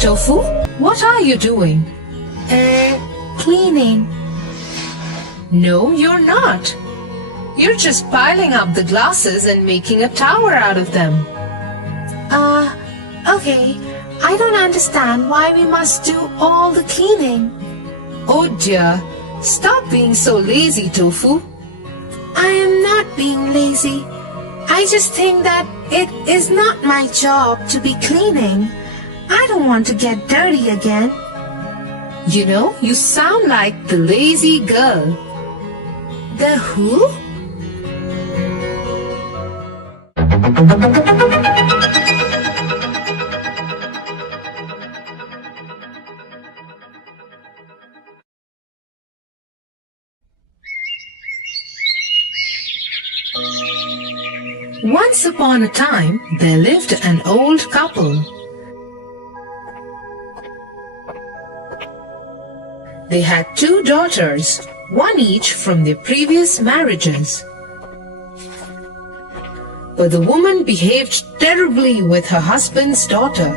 Tofu, what are you doing? Cleaning. No, you're not. You're just piling up the glasses and making a tower out of them. Okay. I don't understand why we must do all the cleaning. Oh dear, stop being so lazy, Tofu. I am not being lazy. I just think that it is not my job to be cleaning. I don't want to get dirty again. You know, you sound like the lazy girl. The who? Once upon a time, there lived an old couple. They had 2 daughters, one each from their previous marriages. But the woman behaved terribly with her husband's daughter.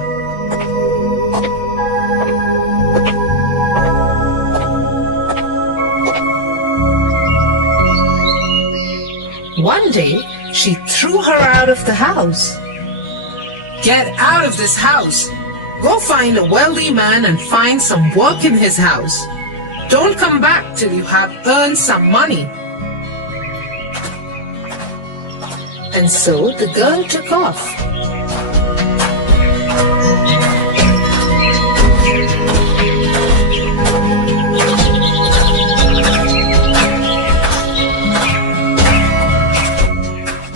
One day, she threw her out of the house. Get out of this house! Go find a wealthy man and find some work in his house. Don't come back till you have earned some money. And so the girl took off.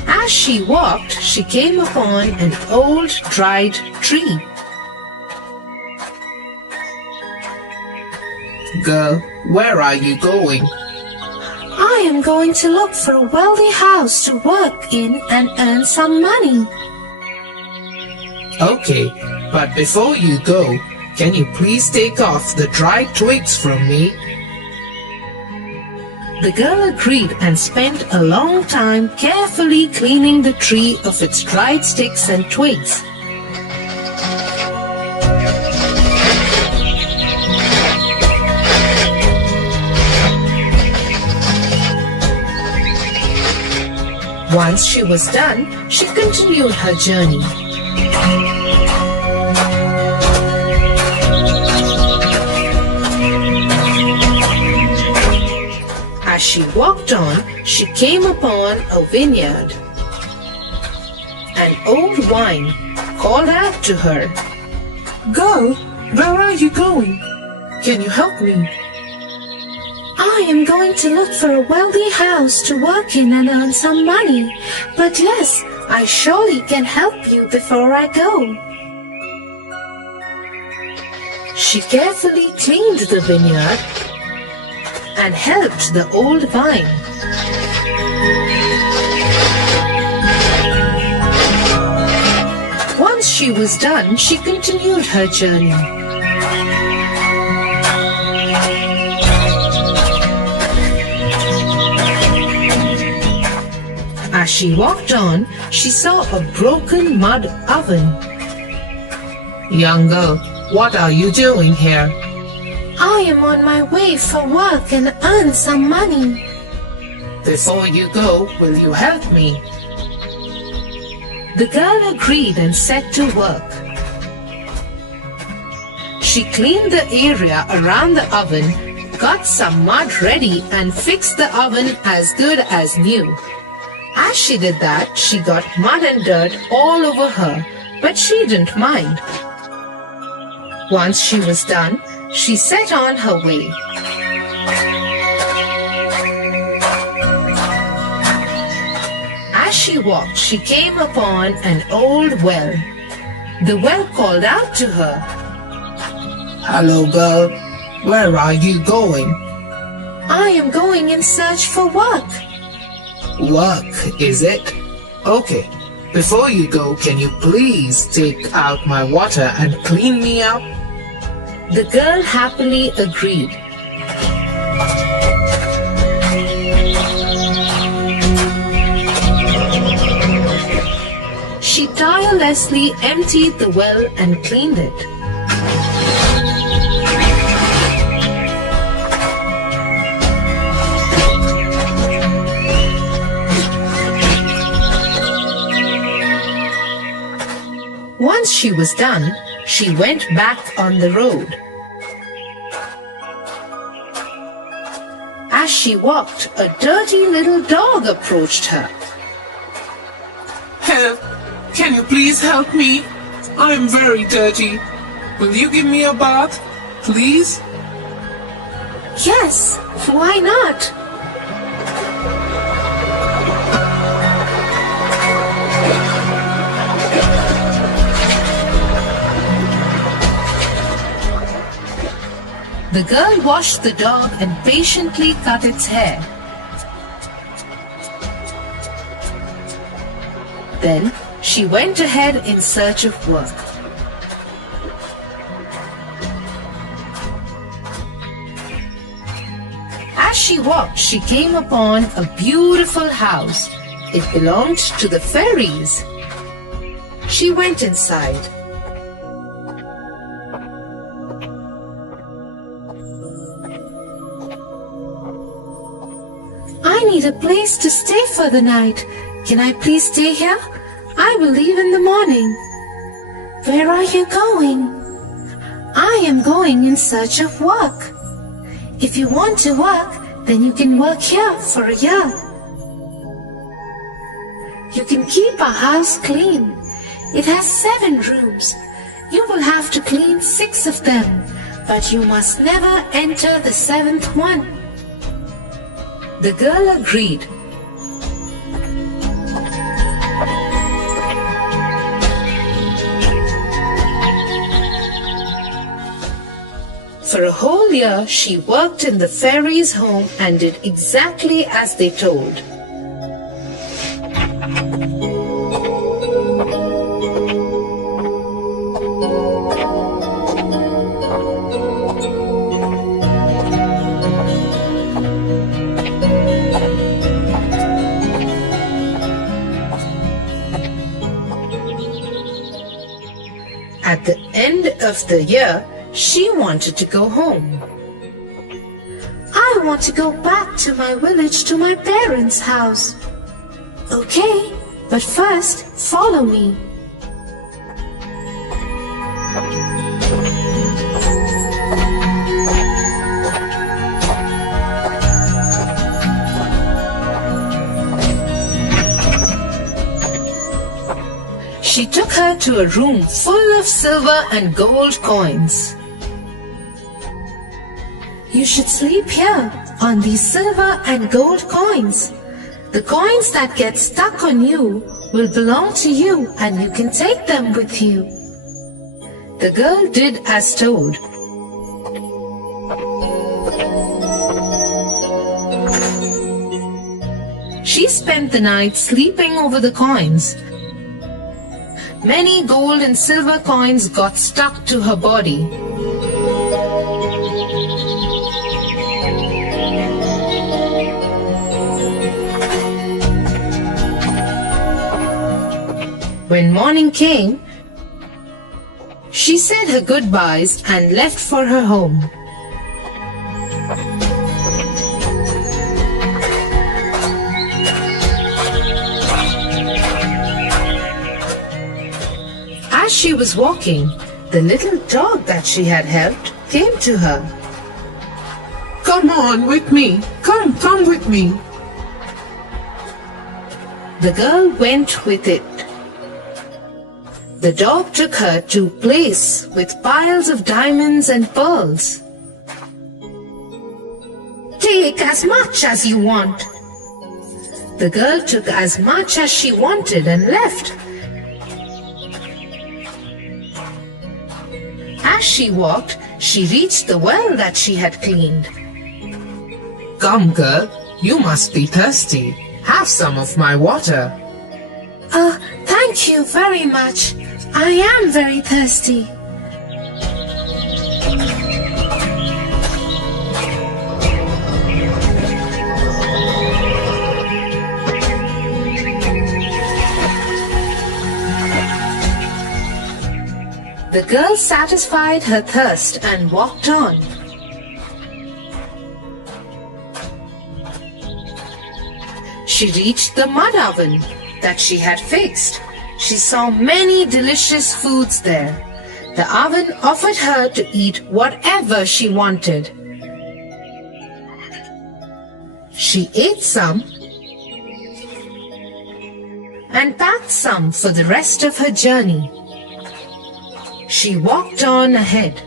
As she walked, she came upon an old dried tree. Girl, where are you going? I am going to look for a wealthy house to work in and earn some money. Okay, but before you go, can you please take off the dried twigs from me? The girl agreed and spent a long time carefully cleaning the tree of its dried sticks and twigs. Once she was done, she continued her journey. As she walked on, she came upon a vineyard. An old vine called out to her, "Girl, where are you going? Can you help me?" I am going to look for a wealthy house to work in and earn some money. But yes, I surely can help you before I go. She carefully cleaned the vineyard and helped the old vine. Once she was done, she continued her journey. As she walked on, she saw a broken mud oven. Young girl, what are you doing here? I am on my way for work and earn some money. Before you go, will you help me? The girl agreed and set to work. She cleaned the area around the oven, got some mud ready and fixed the oven as good as new. As she did that, she got mud and dirt all over her, but she didn't mind. Once she was done, she set on her way. As she walked, she came upon an old well. The well called out to her, "Hello, girl. Where are you going?" I am going in search for work. Work, is it? Okay. Before you go, can you please take out my water and clean me up? The girl happily agreed. She tirelessly emptied the well and cleaned it. Once she was done, she went back on the road. As she walked, a dirty little dog approached her. Help! Can you please help me? I am very dirty. Will you give me a bath, please? Yes, why not? The girl washed the dog and patiently cut its hair. Then she went ahead in search of work. As she walked, she came upon a beautiful house. It belonged to the fairies. She went inside. I need a place to stay for the night. Can I please stay here? I will leave in the morning. Where are you going? I am going in search of work. If you want to work, then you can work here for a year. You can keep our house clean. It has 7 rooms. You will have to clean 6 of them, but you must never enter the 7th one. The girl agreed. For a whole year, she worked in the fairies' home and did exactly as they told. At the end of the year, she wanted to go home. I want to go back to my village to my parents' house. Okay, but first follow me. She took her to a room full of silver and gold coins. You should sleep here on these silver and gold coins. The coins that get stuck on you will belong to you and you can take them with you. The girl did as told. She spent the night sleeping over the coins. Many gold and silver coins got stuck to her body. When morning came, she said her goodbyes and left for her home. As she was walking, the little dog that she had helped came to her. Come on with me. Come with me. The girl went with it. The dog took her to a place with piles of diamonds and pearls. Take as much as you want. The girl took as much as she wanted and left. As she walked, she reached the well that she had cleaned. Come, girl. You must be thirsty. Have some of my water. Thank you very much. I am very thirsty. The girl satisfied her thirst and walked on. She reached the mud oven that she had fixed. She saw many delicious foods there. The oven offered her to eat whatever she wanted. She ate some and packed some for the rest of her journey. She walked on ahead.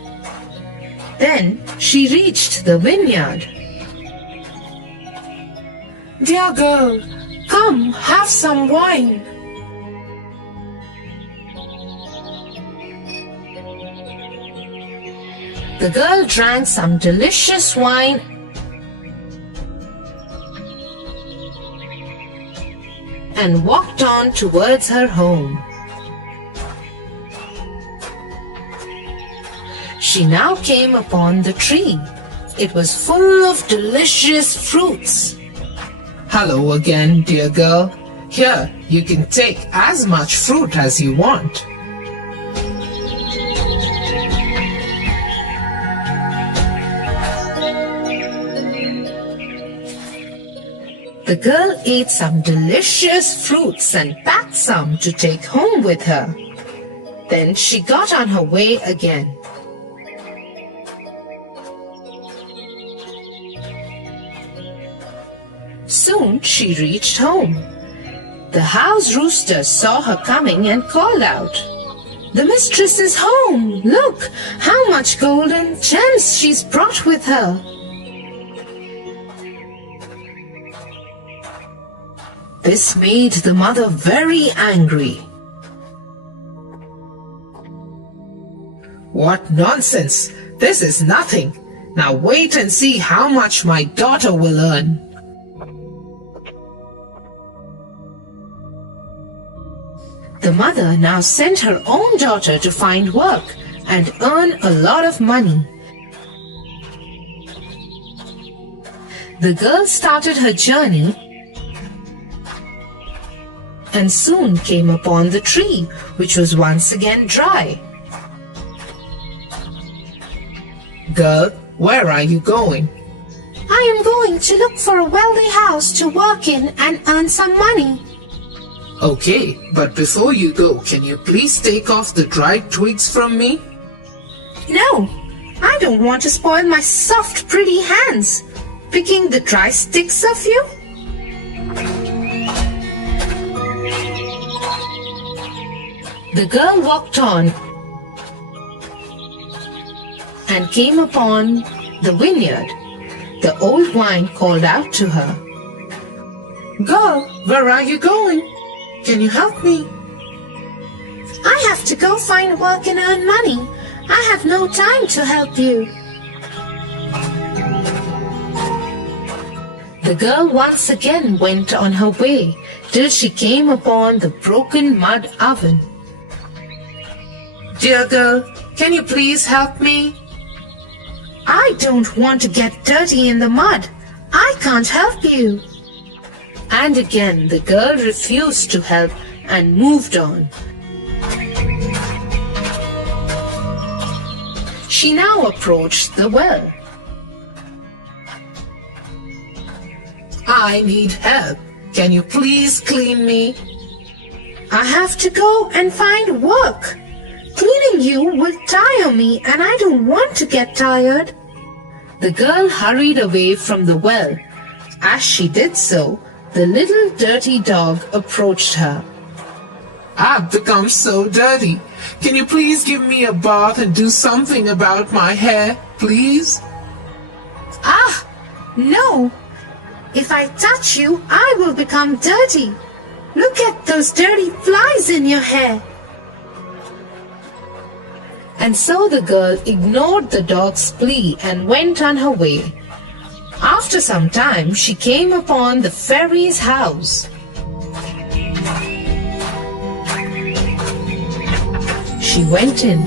Then she reached the vineyard. Dear girl, come, have some wine. The girl drank some delicious wine and walked on towards her home. She now came upon the tree. It was full of delicious fruits. Hello again, dear girl. Here, you can take as much fruit as you want. The girl ate some delicious fruits and packed some to take home with her. Then she got on her way again. Soon she reached home. The house rooster saw her coming and called out, "The mistress is home! Look how much gold and gems she's brought with her!" This made the mother very angry. What nonsense! This is nothing. Now wait and see how much my daughter will earn. The mother now sent her own daughter to find work and earn a lot of money. The girl started her journey and soon came upon the tree, which was once again dry. Girl, where are you going? I am going to look for a wealthy house to work in and earn some money. Okay, but before you go, can you please take off the dried twigs from me? No, I don't want to spoil my soft, pretty hands picking the dry sticks of you. The girl walked on and came upon the vineyard. The old vine called out to her, Girl, where are you going? Can you help me? I have to go find work and earn money. I have no time to help you. The girl once again went on her way till she came upon the broken mud oven. Dear girl, can you please help me? I don't want to get dirty in the mud. I can't help you. And again the girl refused to help and moved on. She now approached the well. I need help. Can you please clean me? I have to go and find work. Cleaning you will tire me and I don't want to get tired. The girl hurried away from the well. As she did so, the little dirty dog approached her. I've become so dirty. Can you please give me a bath and do something about my hair, please? Ah, no. If I touch you, I will become dirty. Look at those dirty flies in your hair. And so the girl ignored the dog's plea and went on her way. After some time, she came upon the fairy's house. She went in.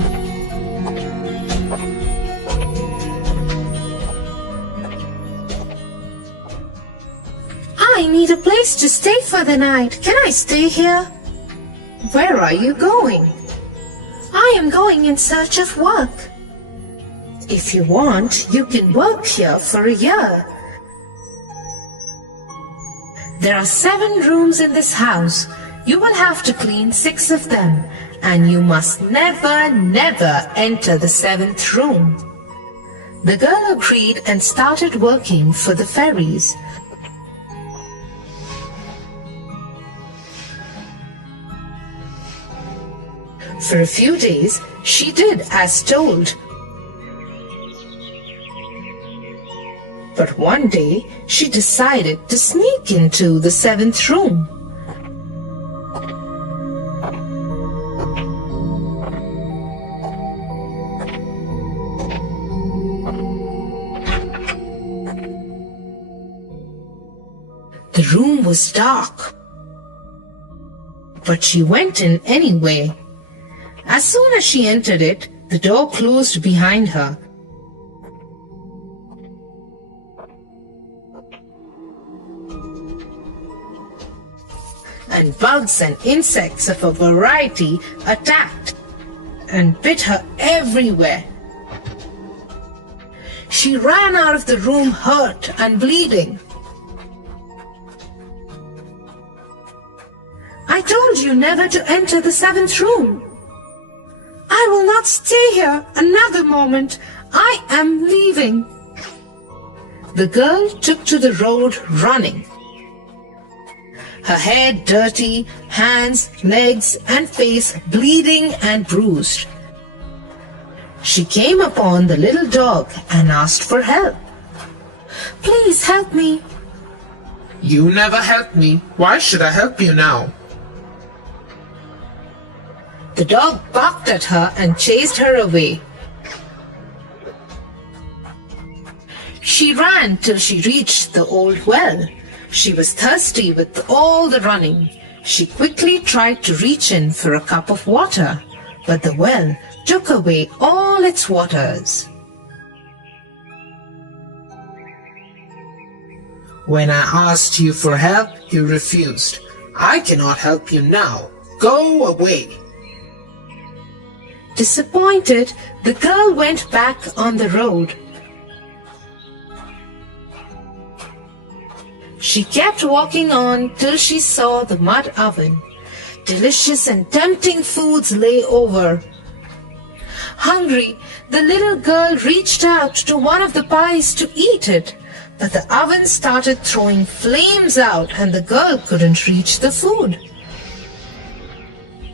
I need a place to stay for the night. Can I stay here? Where are you going? I am going in search of work. If you want, you can work here for a year. There are 7 rooms in this house. You will have to clean 6 of them, and you must never, never enter the 7th room. The girl agreed and started working for the fairies. For a few days, she did as told. But one day, she decided to sneak into the 7th room. The room was dark, but she went in anyway. As soon as she entered it, the door closed behind her. And bugs and insects of a variety attacked and bit her everywhere. She ran out of the room hurt and bleeding. I told you never to enter the 7th room. I will not stay here another moment. I am leaving. The girl took to the road running. Her hair dirty, hands, legs, and face bleeding and bruised. She came upon the little dog and asked for help. Please help me. You never helped me. Why should I help you now? The dog barked at her and chased her away. She ran till she reached the old well. She was thirsty with all the running. She quickly tried to reach in for a cup of water, but the well took away all its waters. When I asked you for help, you refused. I cannot help you now. Go away. Disappointed, the girl went back on the road. She kept walking on till she saw the mud oven. Delicious and tempting foods lay over. Hungry, the little girl reached out to one of the pies to eat it, but the oven started throwing flames out and the girl couldn't reach the food.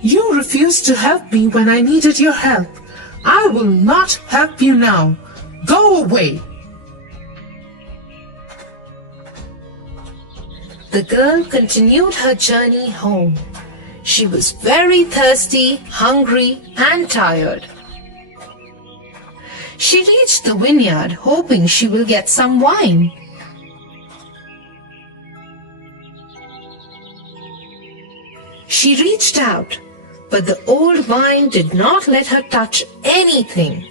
You refused to help me when I needed your help. I will not help you now. Go away. The girl continued her journey home. She was very thirsty, hungry, and tired. She reached the vineyard hoping she will get some wine. She reached out, but the old vine did not let her touch anything.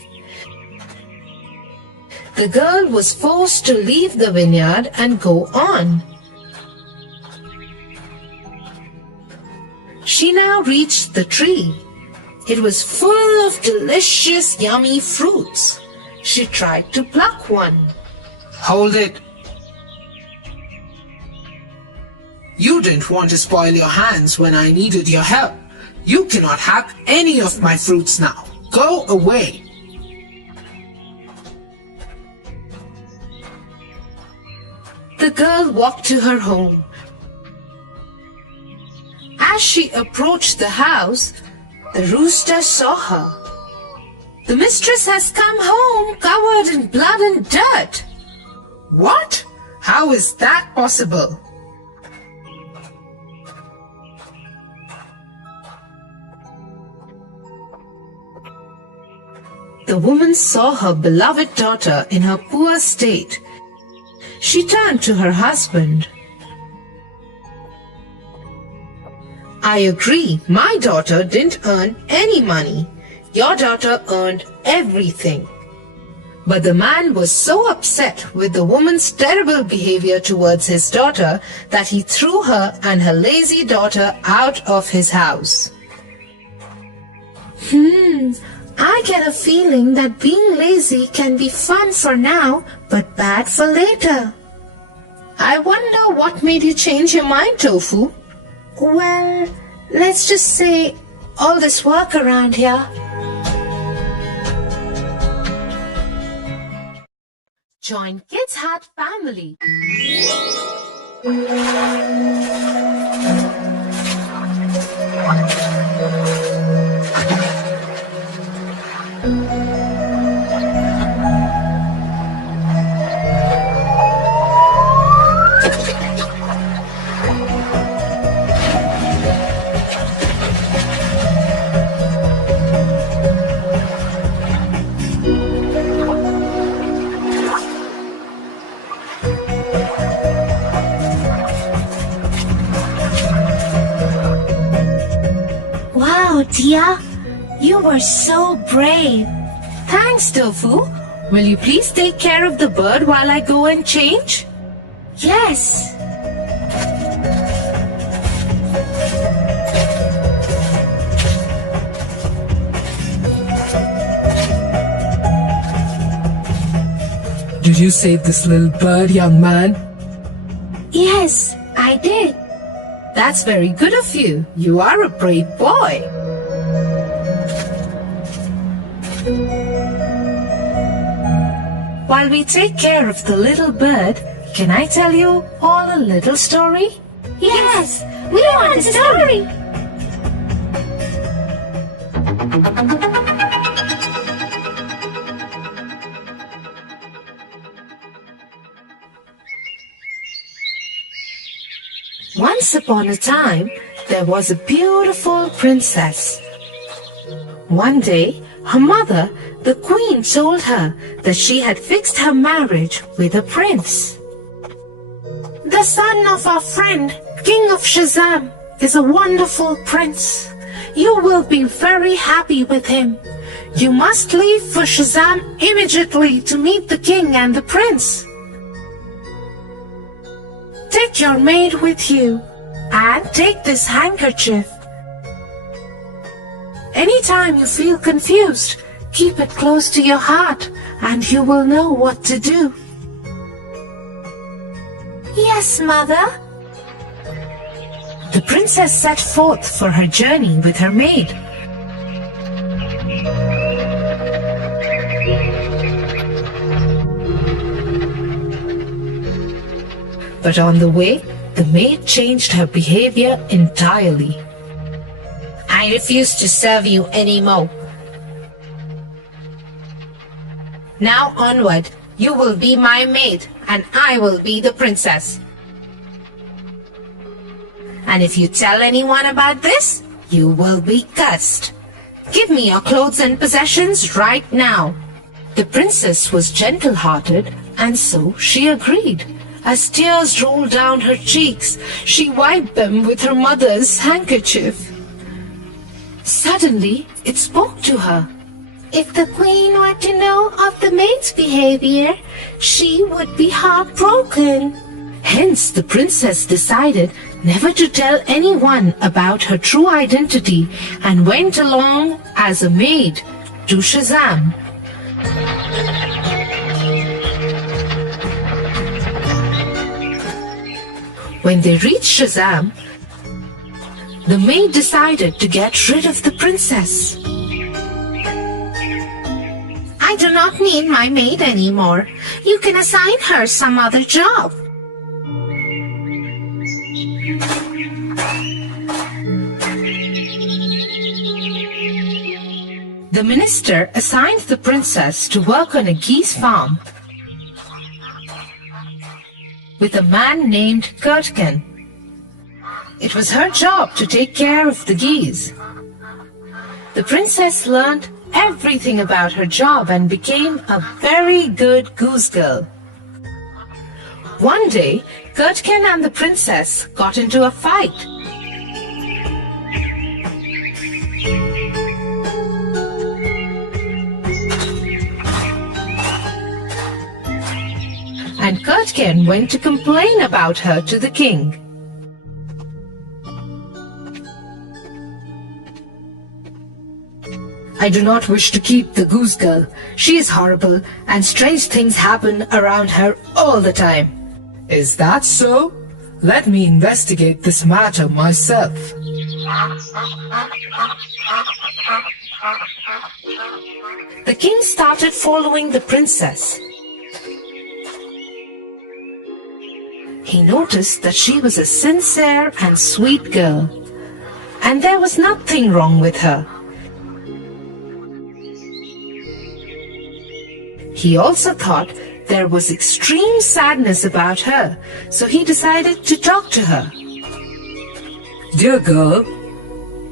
The girl was forced to leave the vineyard and go on. She now reached the tree. It was full of delicious, yummy fruits. She tried to pluck one. Hold it. You didn't want to spoil your hands when I needed your help. You cannot have any of my fruits now. Go away. The girl walked to her home. As she approached the house, the rooster saw her. The mistress has come home covered in blood and dirt. What? How is that possible? The woman saw her beloved daughter in her poor state. She turned to her husband. I agree, my daughter didn't earn any money. Your daughter earned everything." But the man was so upset with the woman's terrible behavior towards his daughter that he threw her and her lazy daughter out of his house. I get a feeling that being lazy can be fun for now, but bad for later. I wonder what made you change your mind, Tofu? Well, let's just say all this work around here. Join Kids Hat family. Wow, Tia, you were so brave. Thanks, Tofu. Will you please take care of the bird while I go and change? Yes. Did you save this little bird, young man? Yes, I did. That's very good of you. You are a brave boy. While we take care of the little bird, can I tell you all a little story? Yes, we want a story. Once upon a time, there was a beautiful princess. One day, her mother, the queen, told her that she had fixed her marriage with a prince. The son of our friend, King of Shazam, is a wonderful prince. You will be very happy with him. You must leave for Shazam immediately to meet the king and the prince. Take your maid with you and take this handkerchief. Anytime you feel confused, keep it close to your heart and you will know what to do. Yes, Mother. The princess set forth for her journey with her maid. But on the way, the maid changed her behavior entirely. I refuse to serve you anymore. Now onward, you will be my maid and I will be the princess. And if you tell anyone about this, you will be cursed. Give me your clothes and possessions right now. The princess was gentle-hearted, and so she agreed. As tears rolled down her cheeks, she wiped them with her mother's handkerchief. Suddenly, it spoke to her. If the queen were to know of the maid's behavior, she would be heartbroken. Hence, the princess decided never to tell anyone about her true identity and went along as a maid to Shazam. When they reached Shazam, the maid decided to get rid of the princess. I do not need my maid anymore. You can assign her some other job. The minister assigned the princess to work on a geese farm with a man named Kurtkin. It was her job to take care of the geese. The princess learned everything about her job and became a very good goose girl. One day, Kurtkin and the princess got into a fight. Munchkin went to complain about her to the king. I do not wish to keep the goose girl. She is horrible, and strange things happen around her all the time. Is that so? Let me investigate this matter myself. The king started following the princess. He noticed that she was a sincere and sweet girl, and there was nothing wrong with her. He also thought there was extreme sadness about her, so he decided to talk to her. Dear girl,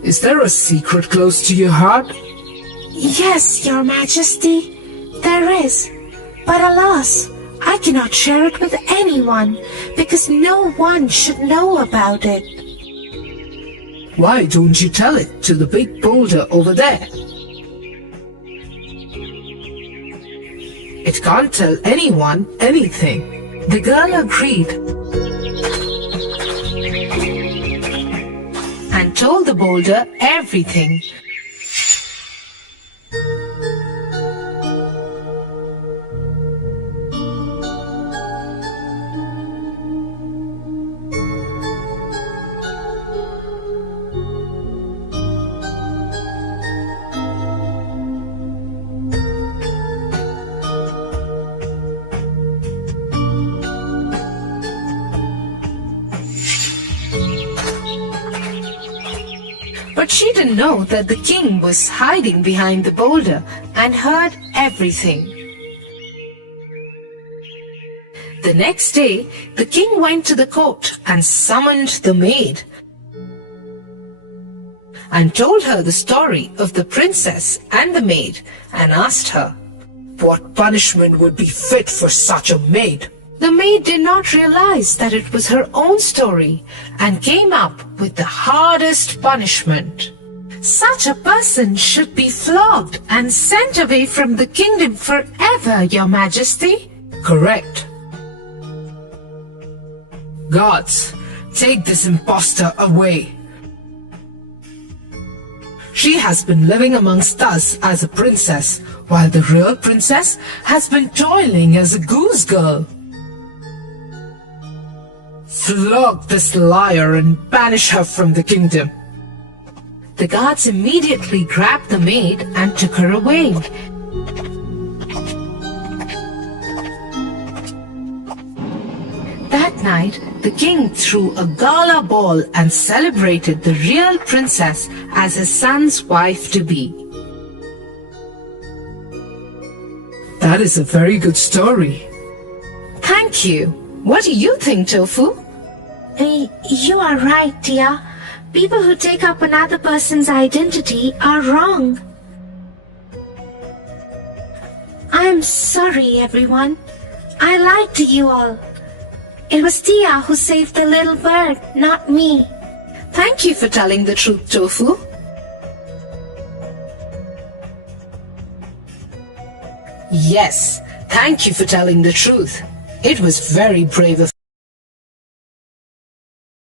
is there a secret close to your heart? Yes, Your Majesty, there is. But alas, I cannot share it with anyone, because no one should know about it. Why don't you tell it to the big boulder over there? It can't tell anyone anything. The girl agreed and told the boulder everything. But she didn't know that the king was hiding behind the boulder and heard everything. The next day, the king went to the court and summoned the maid and told her the story of the princess and the maid and asked her, What punishment would be fit for such a maid? The maid did not realize that it was her own story and came up with the hardest punishment. Such a person should be flogged and sent away from the kingdom forever, Your Majesty. Correct. Gods, take this impostor away. She has been living amongst us as a princess, while the real princess has been toiling as a goose girl. Flog this liar and banish her from the kingdom. The guards immediately grabbed the maid and took her away. That night, the king threw a gala ball and celebrated the real princess as his son's wife-to-be. That is a very good story. Thank you. What do you think, Tofu? You are right, Tia. People who take up another person's identity are wrong. I'm sorry, everyone. I lied to you all. It was Tia who saved the little bird, not me. Thank you for telling the truth, Tofu. Yes, thank you for telling the truth. It was very brave of